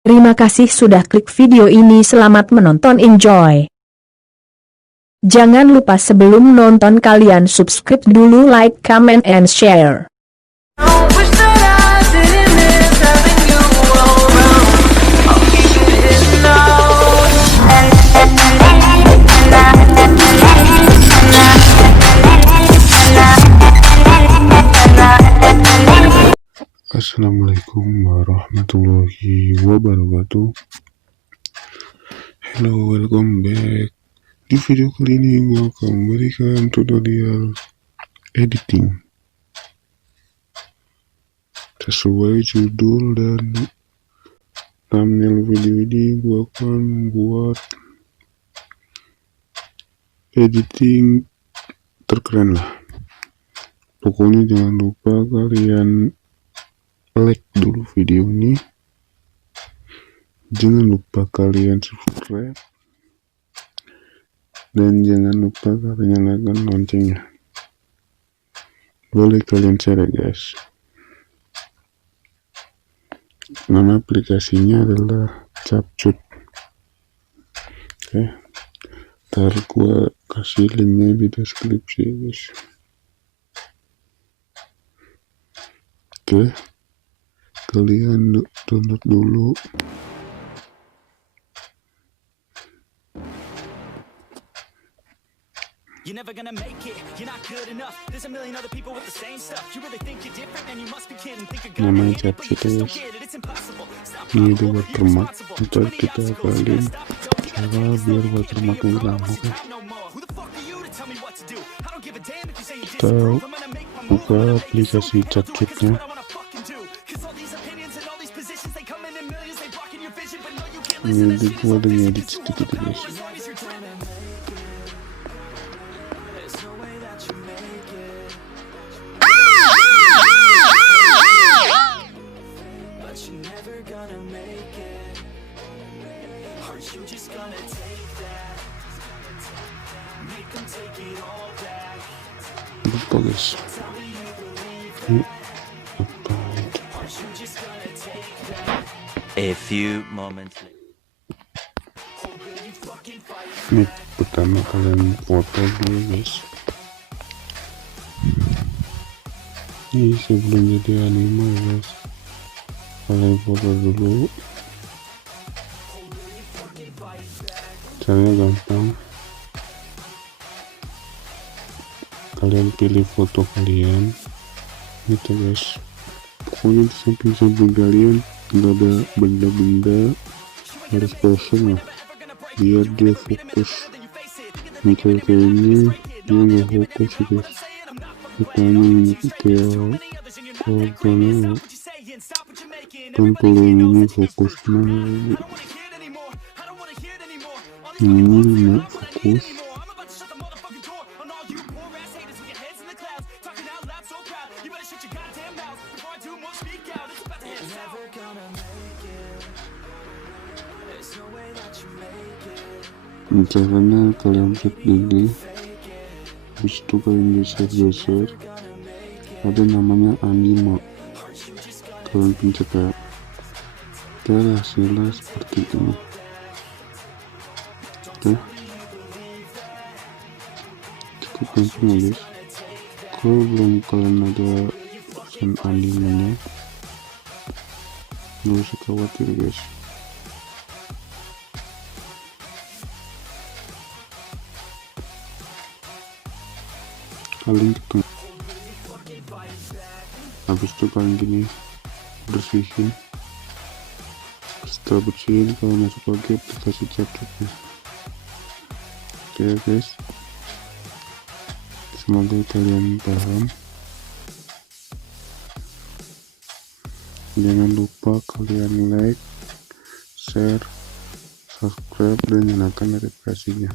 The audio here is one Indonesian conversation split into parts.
Terima kasih sudah klik video ini. Selamat menonton, enjoy. Jangan lupa sebelum nonton kalian subscribe dulu, like, comment, and share. Assalamualaikum warahmatullahi wabarakatuh. Hello, welcome back. Di video kali ini gue akan memberikan tutorial editing sesuai judul dan thumbnail video ini. Gue akan buat editing terkeren lah. Pokoknya jangan lupa kalian like dulu video ini, jangan lupa kalian subscribe, dan jangan lupa kalian nyalakan loncengnya. Boleh kalian share guys. Nama aplikasinya adalah capcut. Oke, ntar gua kasih linknya di deskripsi guys. Oke, kalian download dulu. You're never gonna make it, you're not good enough. There's a million other people with the same stuff. You really think you're different, and you must be kidding. Think you're gonna Namanya make it, but you just don't capcut. get it. It's impossible. Ini ada watermark. Ntar kita akalin cara biar watermarknya hilang. Oke, kita buka aplikasi capcutnya. Ini gua ada ngedit sedikit guys. Lupa guys. Ini apa itu? A few moments later. Ini pertama kalian foto dulu guys. Ini sebelum jadi anime guys, kalian foto dulu. Caranya gampang. Kalian pilih foto kalian gitu guys. Pokoknya di samping-samping kalian nggak ada benda-benda, harus kosong lah biar dia fokus. Misal kayak ini dia nggak fokus guys. Pertama ini kayak korbannya kan, kalau ini fokus mana ini nggak fokus. Caranya kalian set ini, habis itu kalian geser-geser, ada namanya anime, kalian pencet ya. Oke, hasilnya seperti ini. Oke, cukup gampang ya guys. Kalau belum kalian ada tulisan animenya, nggak usah khawatir guys. Kalian tekan, habis itu kalian gini bersihin. Setelah bersihin kalian masuk lagi aplikasi capcutnya. Oke guys, semoga kalian paham. Jangan lupa kalian like, share, subscribe, dan nyalakan notifikasinya.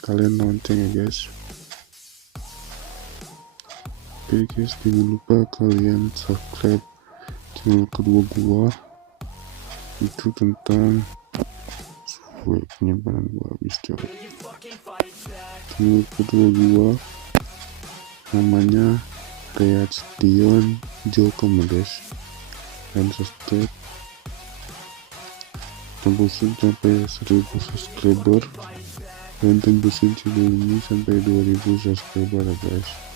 Kalian lonceng ya guys. Oke guys, jangan lupa kalian subscribe channel kedua gua, itu tentang penyimpanan gua habis coba. Channel kedua gua namanya Horeyes Joko Medes, dan subscribe tembusin sampai 1000 subscriber, dan tembusin video ini sampai 2000 subscriber ya guys.